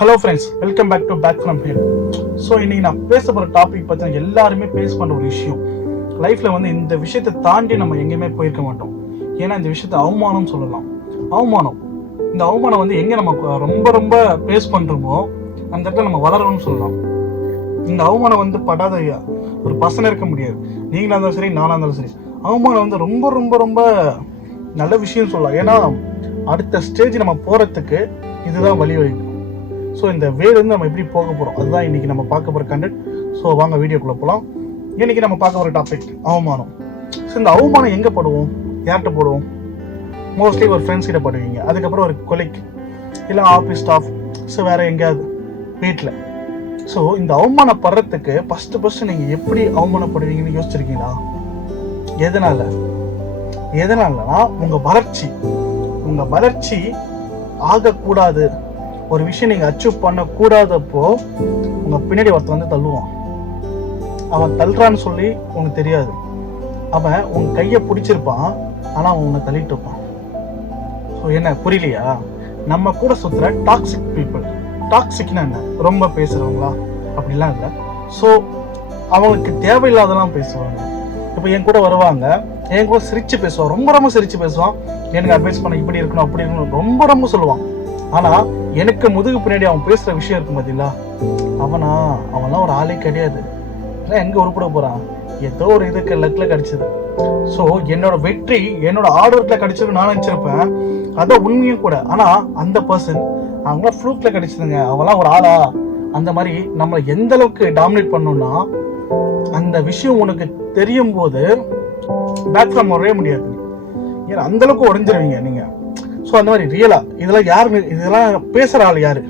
Hello friends, welcome back to back from here. So இன்னைக்கு நான் பேச போகிற டாபிக் பார்த்தீங்கன்னா எல்லாருமே பேஸ் பண்ணுற ஒரு விஷயம். லைஃப்பில் வந்து இந்த விஷயத்தை தாண்டி நம்ம எங்கேயுமே போயிருக்க மாட்டோம். ஏன்னா இந்த விஷயத்தை அவமானம் சொல்லலாம். இந்த அவமானம் வந்து எங்கே நம்ம ரொம்ப ரொம்ப பேஸ் பண்ணுறோமோ அந்த இடத்துல நம்ம வளரணும்னு சொல்லலாம். இந்த அவமானம் வந்து படாத ஒரு பசங்க இருக்க முடியாது. நீங்களாக இருந்தாலும் சரி, நானாக இருந்தாலும் சரி. அவமானம் வந்து ரொம்ப ரொம்ப ரொம்ப நல்ல விஷயம் சொல்லலாம். ஏன்னா அடுத்த ஸ்டேஜ் நம்ம போகிறதுக்கு இதுதான் வழி வகிக்கும். ஸோ இந்த வேலேருந்து நம்ம எப்படி போக போகிறோம், அதுதான் இன்றைக்கி நம்ம பார்க்க போகிற கண்டென்ட். ஸோ வாங்க வீடியோக்குள்ளே போகலாம். இன்றைக்கி நம்ம பார்க்க போகிற டாபிக் அவமானம். ஸோ இந்த அவமானம் எங்கே படுவோம், யார்கிட்ட போடுவோம்? மோஸ்ட்லி ஒரு ஃப்ரெண்ட்ஸ் கிட்ட படுவீங்க, அதுக்கப்புறம் ஒரு கொலைக்கு, இல்லை ஆஃபீஸ் ஸ்டாஃப், ஸோ வேறு எங்கேயாவது வீட்டில். ஸோ இந்த அவமானப்படுறதுக்கு ஃபஸ்ட்டு நீங்கள் எப்படி அவமானப்படுவீங்கன்னு யோசிச்சிருக்கீங்களா? எதனாலனா உங்கள் வளர்ச்சி ஆகக்கூடாது, ஒரு விஷயம் நீங்கள் அச்சீவ் பண்ணக்கூடாதப்போ உங்கள் பின்னாடி ஒருத்தர் வந்து தள்ளுவான். அவன் தள்ளுறான்னு சொல்லி உனக்கு தெரியாது. அவன் உன் கையை பிடிச்சிருப்பான், ஆனால் அவன் உன்னை தள்ளிட்டு இருப்பான். ஸோ என்ன புரியலையா? நம்ம கூட சுற்றுற டாக்ஸிக் பீப்புள். டாக்ஸிக்னா என்ன? ரொம்ப பேசுகிறவங்களா? அப்படிலாம் இல்லை. ஸோ அவங்களுக்கு தேவையில்லாதெல்லாம் பேசுவாங்க. இப்போ என் கூட வருவாங்க, என் கூட சிரித்து பேசுவான், ரொம்ப ரொம்ப சிரித்து பேசுவான். எனக்கு அட்வைஸ் பண்ண இப்படி இருக்கணும் அப்படி இருக்கணும் ரொம்ப ரொம்ப சொல்லுவான். ஆனால் எனக்கு முதுகு பின்னாடி அவன் பேசுகிற விஷயம் இருக்கும் பார்த்தீங்களா, அவன்லாம் ஒரு ஆளே கிடையாது, இல்லை எங்கே உருப்பிட போகிறான், ஏதோ ஒரு இதுக்கு லக்கில் கிடச்சிது. ஸோ என்னோட வெற்றி என்னோட ஆர்டர்ல கிடைச்சது நான் நினச்சிருப்பேன், அதான் உண்மையும் கூட. ஆனால் அந்த பர்சன் அவங்களாம் ஃப்ளூக்கில் கிடைச்சதுங்க, அவன்லாம் ஒரு ஆளா? அந்த மாதிரி நம்மளை எந்த அளவுக்கு டாமினேட் பண்ணோம்னா, அந்த விஷயம் உனக்கு தெரியும் போது பேக் ஃப்ரம் வரவே முடியாது. ஏன்னா அந்த அளவுக்கு உடஞ்சிருவீங்க நீங்கள். ஸோ அந்த மாதிரி ரியலா இதெல்லாம் பேசுகிற ஆள் யாரு?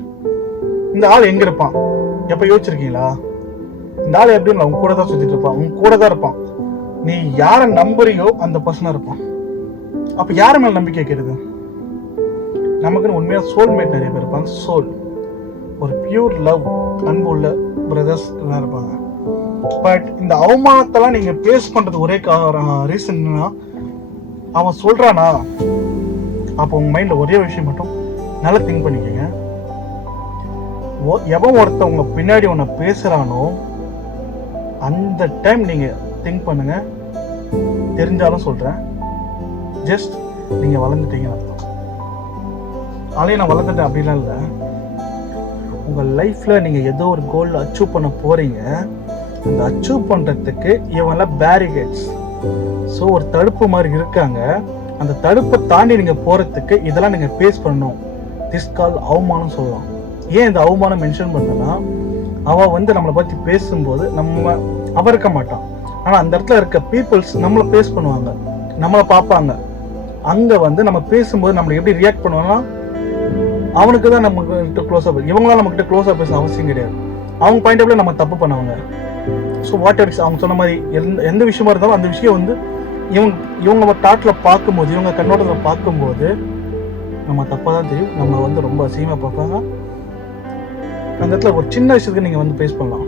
இந்த ஆள் எங்கே இருப்பான்? எப்போ யோசிச்சிருக்கீங்களா? இந்த ஆள் எப்படின்னு உங்க கூட தான் சுற்றிட்டு இருப்பான், உங்க கூட தான் இருப்பான். நீ யாரை நம்புறியோ அந்த பர்சனாக இருப்பான். அப்போ யார் மேலே நம்பிக்கை வைக்கிறது? நமக்குன்னு உண்மையாக சோல்மேட் நிறைய பேர் இருப்பாங்க. சோல், ஒரு பியூர் லவ், அன்பு உள்ள பிரதர்ஸ் எல்லாம் இருப்பாங்க. பட் இந்த அவமானத்தெல்லாம் நீங்கள் பேஸ் பண்ணுறது ஒரே ரீசன்னா, அவன் சொல்கிறானா? அப்போ உங்கள் மைண்டில் ஒரே விஷயம் மட்டும் நல்லா திங்க் பண்ணிக்கோங்க. எவன் ஒருத்தவங்க பின்னாடி ஒன்று பேசுகிறானோ அந்த டைம் நீங்கள் திங்க் பண்ணுங்க. தெரிஞ்சாலும் சொல்கிறேன், ஜஸ்ட் நீங்கள் வளர்ந்துட்டீங்கன்னு அர்த்தம். ஆனால் நான் வளர்ந்துட்டேன் அப்படிலாம் இல்லை. உங்கள் லைஃப்பில் நீங்கள் ஏதோ ஒரு கோல் அச்சீவ் பண்ண போகிறீங்க. அந்த அச்சீவ் பண்ணுறதுக்கு இவங்கெல்லாம் பேரிகேட்ஸ், ஸோ ஒரு தடுப்பு மாதிரி இருக்காங்க. அந்த தடுப்பை தாண்டி நீங்கள் போகிறதுக்கு இதெல்லாம் நீங்கள் பேஸ் பண்ணணும். திஸ் கால் அவமானம் சொல்லலாம். ஏன் இந்த அவமானம் மென்ஷன் பண்ணனா, அவள் வந்து நம்மளை பற்றி பேசும்போது அவ இருக்க மாட்டான், ஆனால் அந்த இடத்துல இருக்க பீப்புள்ஸ் நம்மளை பேஸ் பண்ணுவாங்க, நம்மளை பார்ப்பாங்க. அங்கே வந்து நம்ம பேசும்போது நம்மளை எப்படி ரியாக்ட் பண்ணுவோம்னா, அவனுக்கு தான் நம்மகிட்ட க்ளோஸாக பேச, இவங்களாம் நம்மகிட்ட க்ளோஸாக பேசணும் அவசியம் கிடையாது. அவங்க பாயிண்ட் ஆஃப் வியூ நம்ம தப்பு பண்ணுவாங்க. ஸோ வாட் எவர் அவங்க சொன்ன மாதிரி எந்த விஷயமா இருந்தாலும் அந்த விஷயம் வந்து இவங்க தாட்டில் பார்க்கும்போது, இவங்க கண்ணோட்டத்தில் பார்க்கும்போது நம்ம தப்பாக தான் தெரியும். நம்ம வந்து ரொம்ப அசிங்கமாக பார்ப்பாங்க. அந்த இடத்துல ஒரு சின்ன விஷயத்துக்கு நீங்கள் வந்து பேஸ் பண்ணலாம்.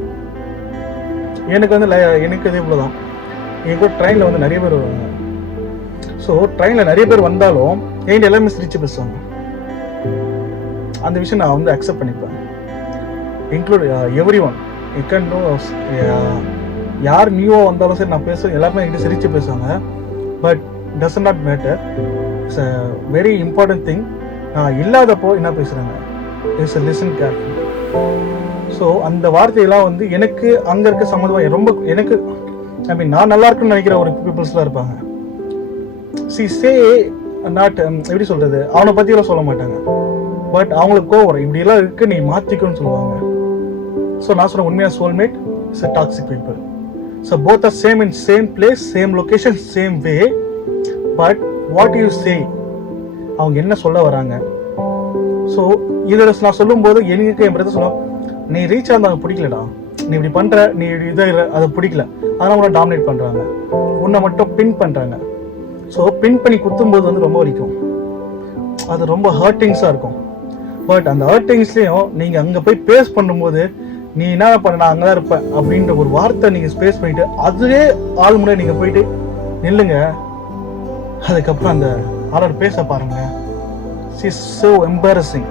எனக்கு இதே போல தான். என் கூட ட்ரெயினில் வந்து நிறைய பேர் வருவாங்க. ஸோ ட்ரெயினில் நிறைய பேர் வந்தாலும் என்கிட்ட எல்லாமே சிரிச்சு பேசுவாங்க. அந்த விஷயம் நான் வந்து அக்செப்ட் பண்ணிப்பேன். Include every one. யார் நியூவாக வந்தாலும் சரி, நான் பேசுவேன், எல்லாருமே என்கிட்ட சிரித்து பேசுவாங்க. But does not matter. It's a very important thing. நான் இல்லாதப்போ என்ன பேசுகிறாங்க, it's a listen careful. So அந்த வார்த்தையெல்லாம் வந்து எனக்கு அங்கே இருக்க சம்மந்தமாக ரொம்ப எனக்கு நான் நல்லா இருக்குன்னு நினைக்கிற ஒரு பீப்புள்ஸ்லாம் இருப்பாங்க. சே நாட் எப்படி சொல்கிறது, அவனை பற்றியெல்லாம் சொல்ல மாட்டாங்க. பட் அவங்களுக்கு கோவம், இப்படியெல்லாம் இருக்குது, நீ மாற்றிக்கணும்னு சொல்லுவாங்க. ஸோ நான் சொன்ன உண்மையாக soulmate is a toxic people. So both are same in same place, same location, same way. But what you say, அவங்க என்ன சொல்ல வராங்க? ஸோ இதில் நான் சொல்லும்போது எனக்கு என் பிரதர் சொல்லுவோம், நீ ரீச் ஆனது பிடிக்கலடா, நீ இப்படி பண்ணுற, நீ இதை அதை பிடிக்கல, அதனால் உன்னை டாமினேட் பண்ணுறாங்க, உன்னை மட்டும் பின் பண்ணுறாங்க. ஸோ பின் பண்ணி குத்தும்போது வந்து ரொம்ப வலிக்கும், அது ரொம்ப ஹர்ட்டிங்ஸாக இருக்கும். பட் அந்த ஹர்ட்டிங்ஸ்லேயும் நீங்கள் அங்கே போய் பேஸ் பண்ணும்போது, நீ என்ன பண்ண, நான் அங்கே தான் இருப்பேன் அப்படின்ற ஒரு வார்த்தை நீங்கள் ஸ்பேஸ் பண்ணிட்டு அதுவே ஆள் முன்னாடி நீங்கள் போயிட்டு நில்லுங்க. அதுக்கப்புறம் அந்த ஆளோட பேச பாருங்க. It's so embarrassing.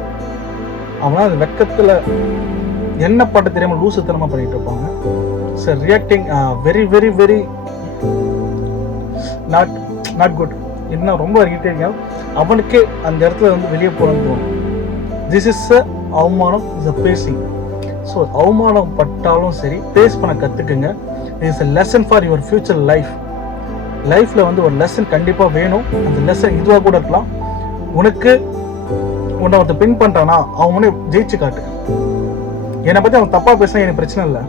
அவங்களாம் அது வெக்கத்தில் என்ன பாட்ட தெரியாமல் லூசுத்தனமாக பண்ணிட்டு இருப்பாங்க. Sir reacting very very very not good. இன்னும் ரொம்ப இரிட்டேட்டிங். அவனுக்கே அந்த இடத்துல வந்து வெளியே போகணும்னு தோணும். திஸ் இஸ் அ அவமானம், இஸ் அ பேசிங். ஸோ அவமானம் பட்டாலும் சரி ஃபேஸ் பண்ண கற்றுக்குங்க. It's a lesson for your future லைஃப்பில் வந்து ஒரு லெசன் கண்டிப்பாக வேணும். அந்த லெசன் இதுவாக கூட இருக்கலாம். உனக்கு உன்னை ஒருத்தர் பின் பண்ணுறானா அவன் உன்னை ஜெயிச்சு காட்டு. என்னை பற்றி அவன் தப்பாக பேசினா எனக்கு பிரச்சனை இல்லை,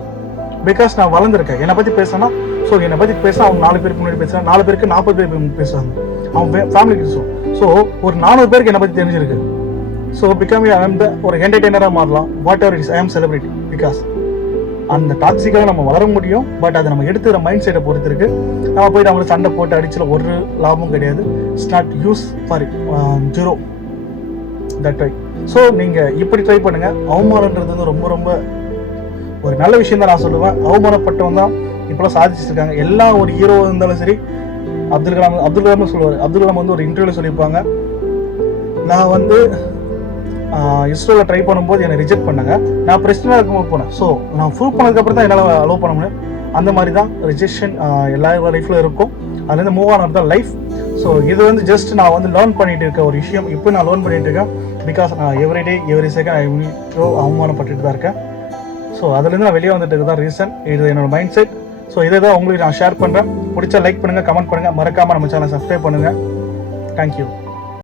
பிகாஸ் நான் வளர்ந்துருக்கேன். என்னை பற்றி பேசினா ஸோ என்னை பற்றி பேசினா அவங்க 4 பேருக்கு முன்னாடி பேசுகிறான், 4 பேருக்கு 40 பேர் பேசுவாங்க, அவன் ஃபேமிலிக்கு பேசுவோம். ஸோ ஒரு 400 பேருக்கு என்னை பற்றி தெரிஞ்சிருக்கு. ஸோ பிகம் ஒரு என்டர்டெய்னராக மாறலாம். வாட் எவர் இட்ஸ் ஐ ஆம் செலிபிரிட்டி. பிகாஸ் அந்த டாக்ஸிக்காக நம்ம வளர முடியும். பட் அதை நம்ம எடுத்துக்கிற மைண்ட் செட்டை பொறுத்து இருக்கு. நம்ம போயிட்டு அவங்களுக்கு சண்டை போட்டு அடிச்சல ஒரு லாபமும் கிடையாது. It's not use for zero that why. So நீங்கள் இப்படி ட்ரை பண்ணுங்க. அவமானன்றது வந்து ரொம்ப ரொம்ப ஒரு நல்ல விஷயம் தான் நான் சொல்லுவேன். அவமானப்பட்டவன் தான் இப்போலாம் சாதிச்சிருக்காங்க. எல்லா ஒரு ஹீரோ இருந்தாலும் சரி, அப்துல் கலாம் சொல்லுவார். அப்துல் கலாம் வந்து ஒரு இன்டர்வியூல சொல்லியிருப்பாங்க, நான் வந்து இஸ்ரோவில் ட்ரை பண்ணும்போது என்னை ரிஜெக்ட் பண்ணாங்க, நான் பிரசிடண்டாக இருக்கும்போது போனேன். ஸோ நான் ப்ரூவ் பண்ணதுக்கப்புறம் தான் என்னால் அலோவ் பண்ண முடியும். அந்த மாதிரி தான் ரிஜெக்ஷன் எல்லா லைஃப்பில் இருக்கும். அதுலேருந்து மூவ் ஆனது தான் லைஃப். ஸோ இது வந்து ஜஸ்ட் நான் வந்து லேர்ன் பண்ணிட்டு இருக்க ஒரு விஷயம். இப்போ நான் லேர்ன் பண்ணிட்டு இருக்கேன். பிகாஸ் நான் எவ்ரிடே எவ்ரி செகண்ட் அவமானப்பட்டுட்டு தான் இருக்கேன். ஸோ அதுலேருந்து நான் வெளியே வந்துட்டு தான் ரீசன். இது என்னோட மைண்ட் செட். ஸோ இதை தான் உங்களுக்கு நான் ஷேர் பண்ணுறேன். பிடிச்சா லைக் பண்ணுங்கள், கமெண்ட் பண்ணுங்கள், மறக்காமல் நம்ம சேனலை சப்ஸ்கிரைப் பண்ணுங்கள். தேங்க்யூ.